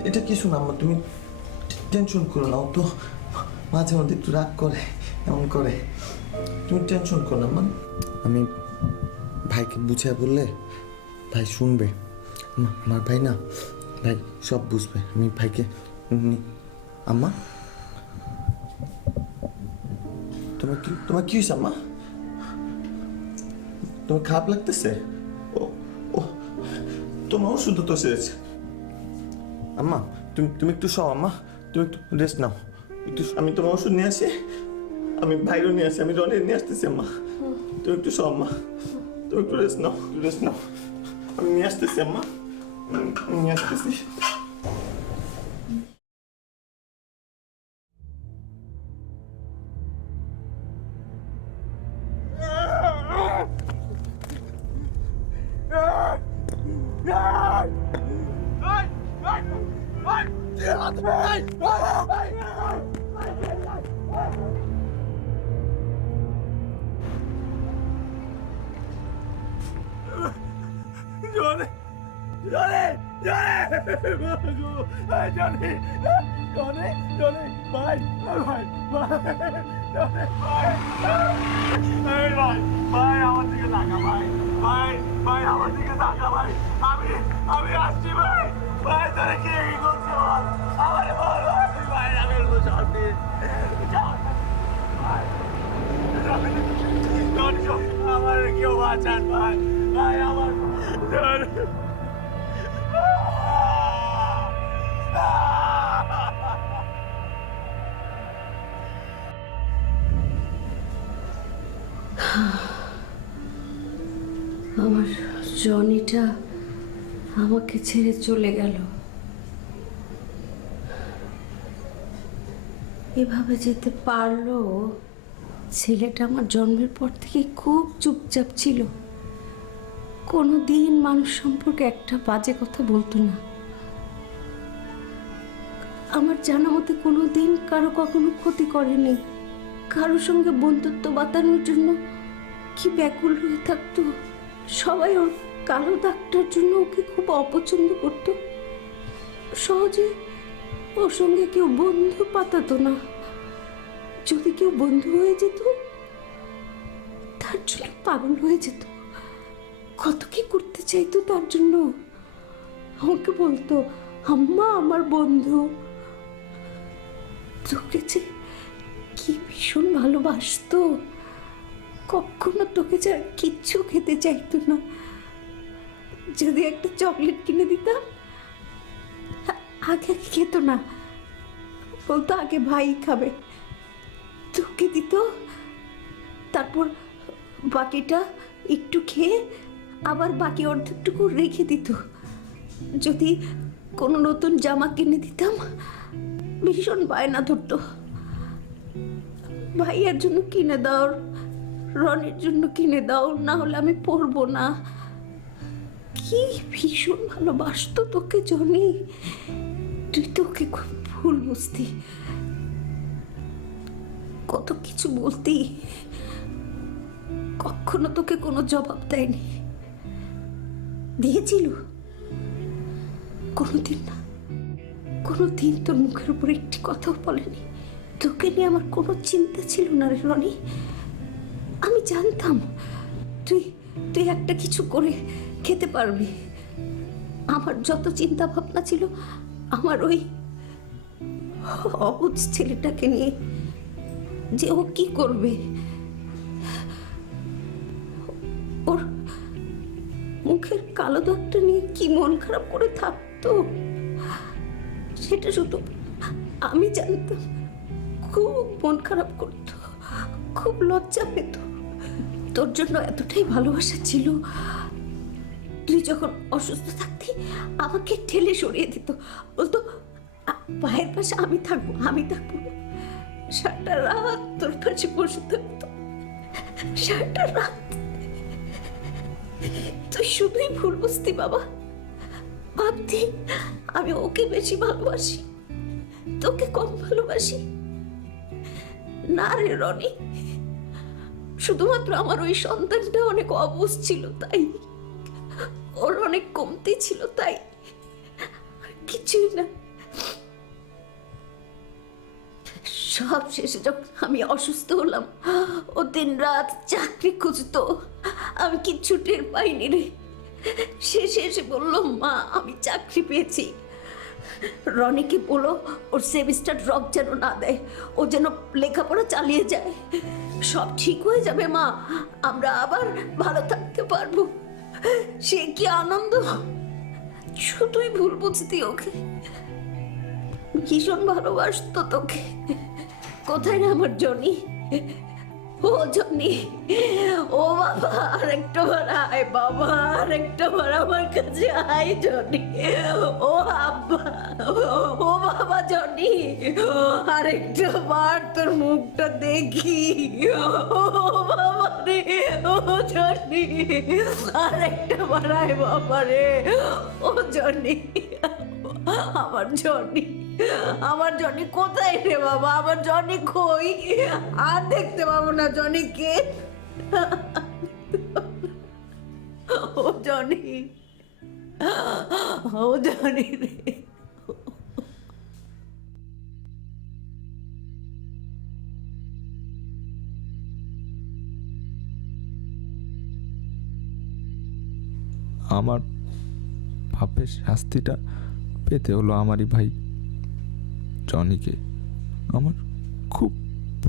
এটা কিছু না আম্মা, তুমি টেনশন করো না। ও তো মাঝে মধ্যে একটু রাগ করে, এমন করে। তুমি টেনশন করো না আম্মা। আমি ভাইকে বুঝিয়ে বললে ভাই শুনবে। আমার ভাই না, ভাই সব বুঝবে। আমি ভাইকে আম্মা, তোমার কি হয়েছে আম্মা? তোমার খারাপ লাগতেছে? ও তোমার ওষুধ তো শেষ আম্মা। তুমি একটু শো আম্মা, তুমি একটু রেস্ট নাও একটু। আমি তোমার ওষুধ নিয়ে আসি, আমি ভাইরও নিয়ে আসি, আমি রনের নিয়ে আসতেছি আম্মা। তুমি একটু শো আম্মা, তুমি একটু রেস্ট নাও। আমি নিয়ে আসতেছি আম্মা, আমি নিয়ে আসতেছি। জনি মাগো জনি জনি জনি ভাই ভাই ভাই ভাই ভাই আমার দিকে তাকা ভাই ভাই ভাই আমার দিকে তাকা ভাই আমি আসছি ভাই ভাই তোরা কি করছো আমার বল ভাই আমি জনি আমার কেউ বাঁচান ভাই ভাই আমার আমার জনিটা আমাকে ছেড়ে চলে গেল। এভাবে যেতে পারলো? ছেলেটা আমার জন্মের পর থেকে খুব চুপচাপ ছিল, কোনো দিন মানুষ সম্পর্কে একটা বাজে কথা বলতো না। আমার জানা মতে কোনো দিন কারো কখনো ক্ষতি করেনি। কারোর সঙ্গে বন্ধুত্ব বাঁধানোর জন্য কি ব্যাকুল হয়ে থাকতো। সবাই ওর কালো দাগটার জন্য ওকে খুব অপছন্দ করতো। সহজে ওর সঙ্গে কেউ বন্ধু পাতাতো না। যদি কেউ বন্ধু হয়ে যেত তার জন্য পাগল হয়ে যেত, কত কি করতে চাইতো তার জন্য। আমাকে বলতো, আম্মা আমার বন্ধু। তোকে যে কি ভীষণ ভালোবাসতো, কখনো তোকে যা কিচ্ছু খেতে চাইতো না। যদি একটা চকলেট কিনে দিতাম আগে খেত না, বলতো আগে ভাই খাবে, তোকে দিত, তারপর বাকিটা একটু খেয়ে আবার বাকি অর্ধেকটুকু রেখে দিত। যদি কোনো নতুন জামা কিনে দিতাম ভীষণ বায়না ধরতো, ভাইয়ের জন্য কিনে দাও, রনির জন্য কিনে দাও, না হলে আমি পরবো না। কি ভীষণ ভালোবাসতো তোকে জনি। তুই তোকে খুব ভুল বুঝতি, কত কিছু বলতি, কখনো তোকে কোনো জবাব দেয়নি। দিয়েছিল কোনোদিন না, কোনোদিন তোর মুখের উপর একটি কথাও বলেনি। তোকে নিয়ে আমার কোনো চিন্তা ছিল না রে রনি। আমি জানতাম তুই তুই একটা কিছু করে খেতে পারবি। আমার যত চিন্তা ভাবনা ছিল আমার ওই অবুঝ ছেলেটাকে নিয়ে, যে ও কি করবে, ওর মুখের কালো দাগটা নিয়ে কি মন খারাপ করে থাকতো সেটা শুধু আমি জানতাম। খুব মন খারাপ করতো, খুব লজ্জা পেত। তোর জন্য এতটাই ভালোবাসা ছিল, তুই যখন অসুস্থ থাকতি আমাকে ঠেলে সরিয়ে দিত, বলতো পায়ের পাশে আমি থাকবো, আমি থাকবো। সারাটা রাত তোর পাশে বসে থাকতো, সারাটা রাত। তুই শুধুই ভুল বুঝতি বাবা, ভাবতি আমি ওকে বেশি ভালোবাসি, তোকে কম ভালোবাসি। না রে রনি, শুধুমাত্র আমার ওই সন্তানটা অনেক অবুঝ ছিল তাই, ওর অনেক কমতি ছিল তাই, কিছুই না। সব শেষে যখন আমি অসুস্থ হলাম, ও দিন রাত চাকরি খুঁজতো, আমি কিচ্ছু টের পাইনি রে। শেষে এসে বললো, মা আমি চাকরি পেয়েছি, রনিকে বলো ওর সেমিস্টার ড্রপ যেন না দেয়, ও যেন লেখাপড়া চালিয়ে যায়, সব ঠিক হয়ে যাবে মা, আমরা আবার ভালো থাকতে পারবো। সে কি আনন্দ! শুধুই ভুল বুঝতি ওকে, ভীষণ ভালোবাসতো তোকে। কোথায় রে আমার জনি? ও জনি, ও বাবা আরেকটা বার আয়, বাবা আরেকটা বার আমার কাছে আয় জনি। ও আব্বা, ও বাবা জনি, আরেকটা বার তোর মুখটা দেখি। ও বাবা রে, ও জনি, আরেকটা বার আয় বাবা রে। ও জনি, আমার জনি, আমার জনি কোথায় রে বাবা? আমার জনি কই? আর দেখতে পাবো না জনিকে। ও জনি, ও জানি রে। আমার পাপের শাস্তিটা পেতে হলো আমারই ভাই জনিকে। আমার খুব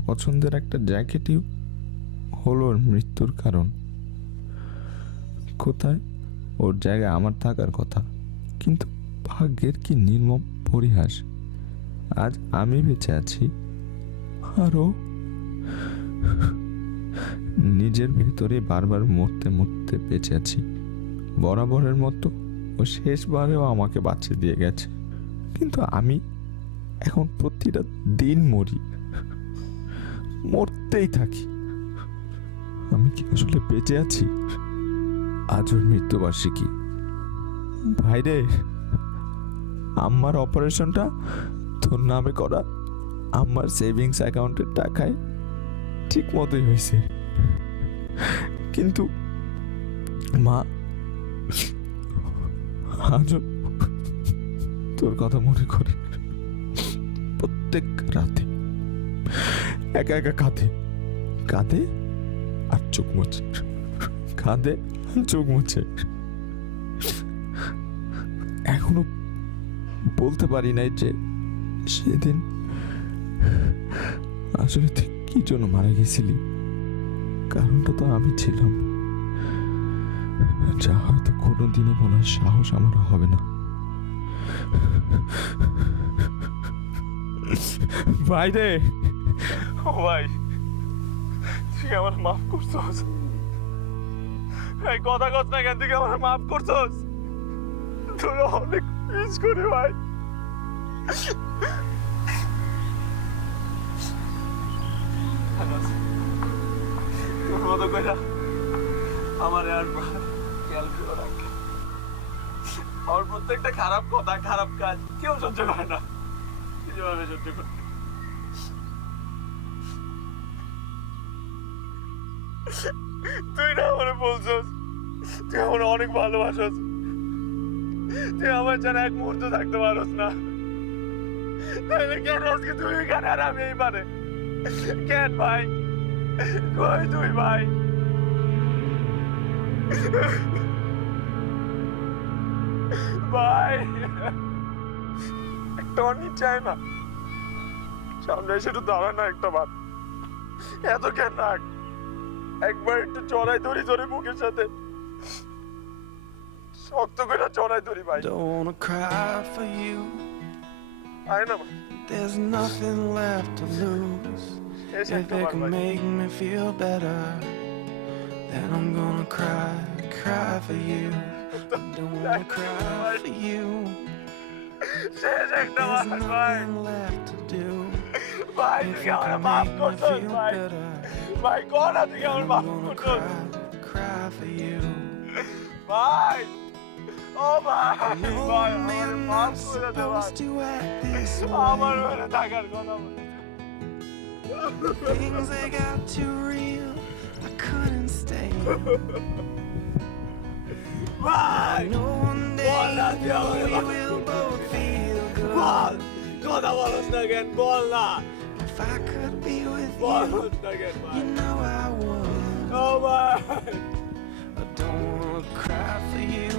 পছন্দের একটা জ্যাকেটই হলো ওর মৃত্যুর কারণ। কোথায় ওর জায়গায় আমার থাকার কথা, কিন্তু ভাগ্যের কি নির্মম পরিহাস, আজ আমি বেঁচে আছি আর ও নিজের ভেতরে বারবার মরতে মরতে বেঁচে আছি। বরাবরের মতো ও শেষবারেও আমাকে বাঁচিয়ে দিয়ে গেছে, কিন্তু আমি এখন প্রতিটা দিন মরি, মরতেই থাকি। আমি কি আসলে বেঁচে আছি? আজ ওর মৃত্যুবার্ষিকী। ভাইরে, আমার অপারেশনটা তোর নামে করা আমার সেভিংস অ্যাকাউন্টের টাকায় ঠিক মতোই হয়েছে, কিন্তু মা আজও তোর কথা মনে করে প্রত্যেক রাতে একা একা কাঁদে আর চোখ মুছে, কাঁদে আর চোখ মুছে। এখনো বলতে পারি নাই যে সেদিন আসলে তুই কি জন্য মারা গেছিলি। কারণটা তো আমি ছিলাম, যা হয়তো কোনোদিনও বলার সাহস আমার হবে না। ভাই রে, ও ভাই, তুই আমার মাফ করছস? এই কথা কস না কেন, তুই আমার মাফ করছস? তোর অনেক মিস করি ভাই। তোর মতো কইরা আমার আর খেয়াল করে রাখে। আমার প্রত্যেকটা খারাপ কথা, খারাপ কাজ কেউ সহ্য করে না, যেভাবে সহ্য করতে। তুই না আমার বলছস তুই আমার অনেক ভালোবাসস, তুই আমার ছাড়া এক মুহূর্ত থাকতে পারস না, তাহলে কেন আজকে তুই এখানে আর আমি এই পারে? কেন ভাই, কই তুই ভাই? ভাই একটা অনিট চায় না, সামনে এসে একটু দাঁড়া না একটা বার, এত কেন রাখ, একবার একটু চড়াই ধরি ধরে মুখের সাথে শক্ত করে চড়াই ধরি ভাই। Don't wanna cry for you. আয় না There's nothing left to lose. If it can make me feel better, then I'm gonna cry for you. Don't wanna cry for you. শেষ একটা There's বার ভাই। nothing left to do. ভাই If তুই it আমার can মাফ make me করছস feel ভাই, better, ভাই কোনা তুই আমার I'm মাফ gonna করছস cry for you. ভাই। ও ভাই, No, ভাই man, আমার I'm মাফ not করে দে ভাই, supposed to act this আমার way. মনে থাকার কথা বল। Things they got too real, I couldn't stay. ভাই I know one day বল না তুই আমার we মাফ will both feel ball, good. কথা বলস না কেন, বল না, If I could be with you, বলস না কেন ভাই। you know I would. ও ভাই, I don't wanna cry for you.